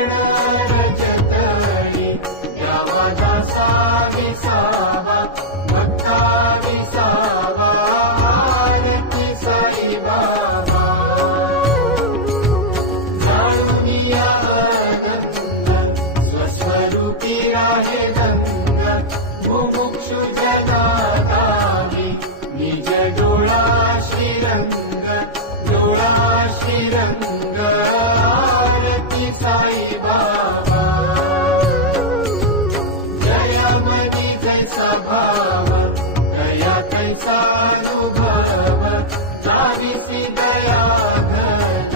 सुवर्ण रजतळी द्यावा दासा विसावा भक्ता विसावा आरती साईबाबा जाणूनिया आनंद स्वस्वरूपी आहे गंग मुमुक्षु जनाधावी निज डोळा श्रीरंग डोळा श्रीरंग आरती साईबाबा जयामधी जैसा भाव दया तैसा अनुभव जावीसी दया घन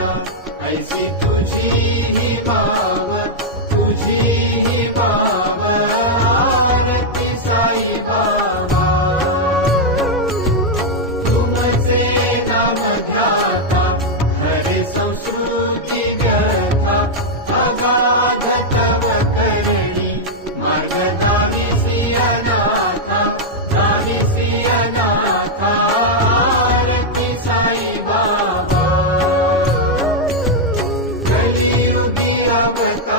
ऐसी तुझी ही भाव तुझी ही भाव आरती साईबाबा तुमचे नाम ध्याता खरे संस्कृती व्यथा अगाध तव करणी मार्ग दाविसी अनाथा दाविसी अनाथा आरती साईबाबा कलियुगी अवतारी